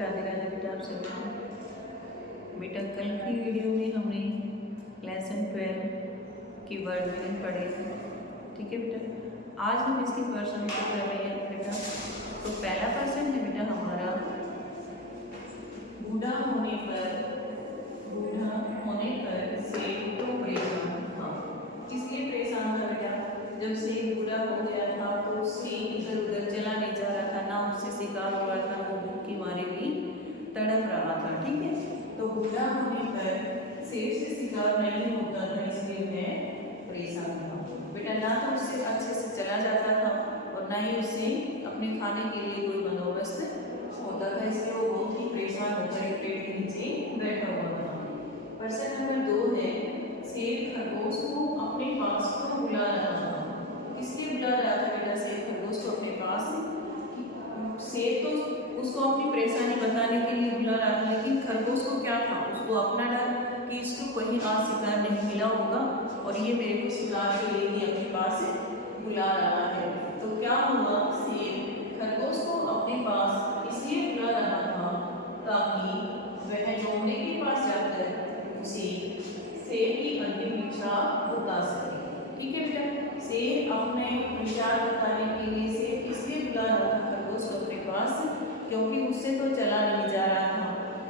राधे राधे बेटा, आप सभी को। बेटा कल की वीडियो में हमने लेसन 12 की वर्ड मीनिंग पढ़े थे, ठीक है बेटा। आज हम इसके पर्सन को कर रहे हैं बेटा। तो पहला पर्सन है बेटा हमारा बूढ़ा होने पर से तो परेशान था। किसलिए परेशान था बेटा? जब से बूढ़ा हो गया था तो से इधर उधर चला नहीं जा रहा था, ना उससे शिकार हो रहा था, वो भूख की मारे भी तड़प रहा था, ठीक है। तो बूढ़ा होने पर शेर से शिकार नहीं होता था, इसलिए मैं परेशान था बेटा। ना तो उससे अच्छे से चला जाता था और ना ही उससे अपने खाने के लिए कोई बंदोबस्त होता था, इसलिए वो बहुत ही परेशान होकर एक पेड़ के नीचे बैठा हुआ था। पर्सन नंबर 2 है शेर खरगोश को अपने पास को बुला रहा था। इसलिए बुला रहा था बेटा शेर खरगोश को अपने पास। शेर तो उसको अपनी परेशानी बताने के लिए बुला रहा था, लेकिन खरगोश को क्या था, उसको अपना डर कि इसको कहीं आज शिकार नहीं मिला होगा और ये मेरे को शिकार के लिए ही अपने पास बुला रहा है। तो क्या हुआ, शेर खरगोश को अपने पास इसलिए बुला रहा था ताकि वह लोमड़ी के पास जाकर उसे शेर की अंतिम इच्छा बता सके, ठीक है बेटा। शेर अपने विचार बताने के लिए शेर इसलिए बुला रहा था खरगोश को अपने पास क्योंकि उससे तो चला नहीं जा रहा था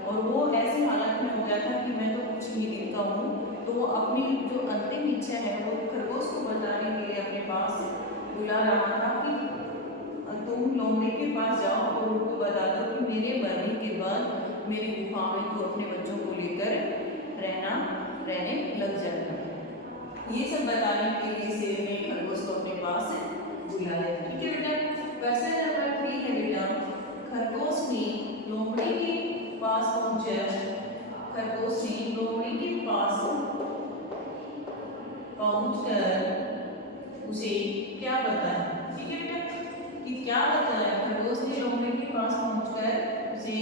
और वो ऐसी हालत में हो गया था कि मैं तो कुछ नहीं दिखता हूँ। तो वो अपनी जो अंतिम इच्छा है वो खरगोश को बताने के लिए अपने पास बुला रहा था कि तुम लोमड़ी के पास जाओ और उनको बता दो कि मेरे मरने के बाद मेरी गुफा में तो अपने बच्चों को लेकर रहने लग जाएगा। ये सब बताने के लिए शेर ने खरगोश को अपने पास बुलाया, ठीक है बेटा। पर्सन नंबर 3 है बेटा खरगोश ने लोमड़ी के पास पहुंचकर उसे क्या बताया, ठीक है बेटा, कि क्या बताया। खरगोश ने लोमड़ी के पास पहुंचकर उसे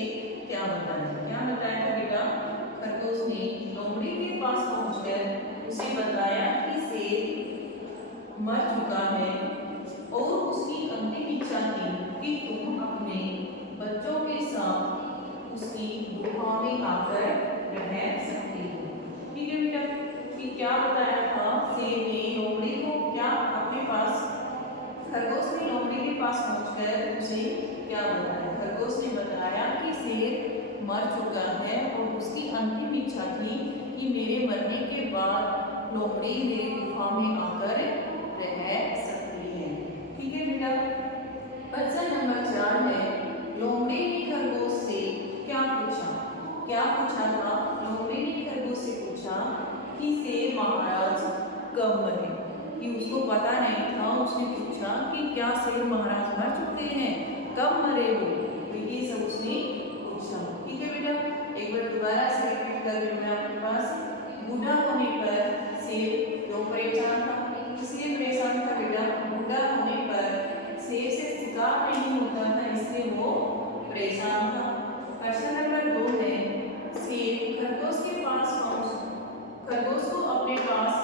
क्या बताया था बेटा। खरगोश ने लोमड़ी के पास पहुंचकर उसे बताया कि शेर मर चुका है और उसकी अंतिम इच्छा थी कि तुम अपने बच्चों के साथ उसकी गुफा में आकर रह सकती हो, ठीक है बेटा। कि क्या बताया था शेर ने लोमड़ी को, क्या अपने पास खरगोश ने लोमड़ी के पास पहुंचकर उसे क्या बताया। खरगोश ने बताया कि शेर मर चुका है और उसकी अंतिम इच्छा थी कि मेरे मरने के बाद लोमड़ी मेरी गुफा में आकर रह सकती है, ठीक है बेटा। पर्सन नंबर 4 है लोमड़ी ने खरगोश से क्या पूछा था। लोमड़ी ने खरगोश से पूछा कि शेर महाराज कब मरे, कि उसको पता नहीं था। उसने पूछा कि क्या शेर महाराज मर चुके हैं, कब मरे वो, तो ये सब उसने पूछा, ठीक है बेटा। एक बार दोबारा से रिपीट कर रही हूं मैं आपके पास। बूढ़ा होने पर शेर क्यों परेशान था, इसलिए परेशान था बेटा। बूढ़ा होने पर शेर से शिकार नहीं होता था, इसलिए वो परेशान था। पर्सन नंबर 2 है शेर खरगोश को अपने पास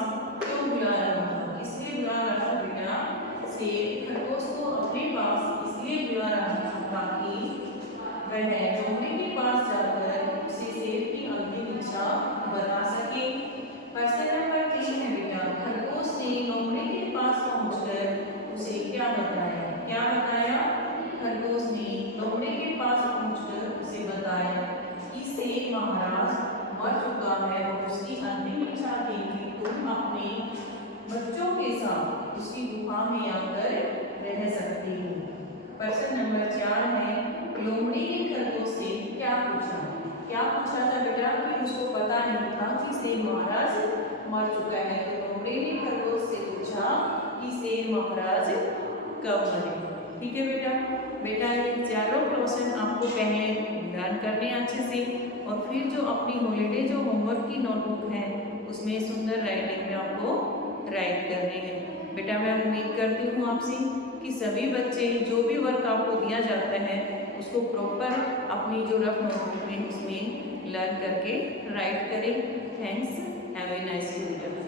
क्यों बुला रहा था, इसलिए बुला रहा था बेटा। शेर खरगोश को अपने पास इसलिए बुला रहा था ताकि वह लोमड़ी के पास जाकर उसे शेर की अंतिम इच्छा बता सके। पर्सन नंबर 3 है बेटा खरगोश ने लोमड़ी के पास पहुंचकर उसे क्या बताया। खरगोश ने लोमड़ी के पास पहुंचकर उसे बताया कि शेर महाराज मर चुका है और उसकी अंतिम इच्छा थी कि तुम अपने बच्चों के साथ उसकी गुफा में आकर रह सकती हो। पर्सन नंबर 4 है लोमड़ी ने खरगोश से क्या पूछा था बेटा, कि उसको पता नहीं था कि शेर महाराज मर चुका है। तो लोमड़ी ने खरगोश से पूछा कि शेर महाराज कब मरे, ठीक है बेटा। ये चारों क्वेश्चन आपको पहले लर्न करने अच्छे से और फिर जो अपनी हॉलीडे जो होमवर्क की नोटबुक है उसमें सुंदर राइटिंग में आपको राइट करने हैं बेटा। मैं उम्मीद करती हूँ आपसे कि सभी बच्चे जो भी वर्क आपको दिया जाता है उसको प्रॉपर अपनी जो रफ नोटबुक में उसमें लर्न करके राइट करें। Thanks, have a nice day बेटा।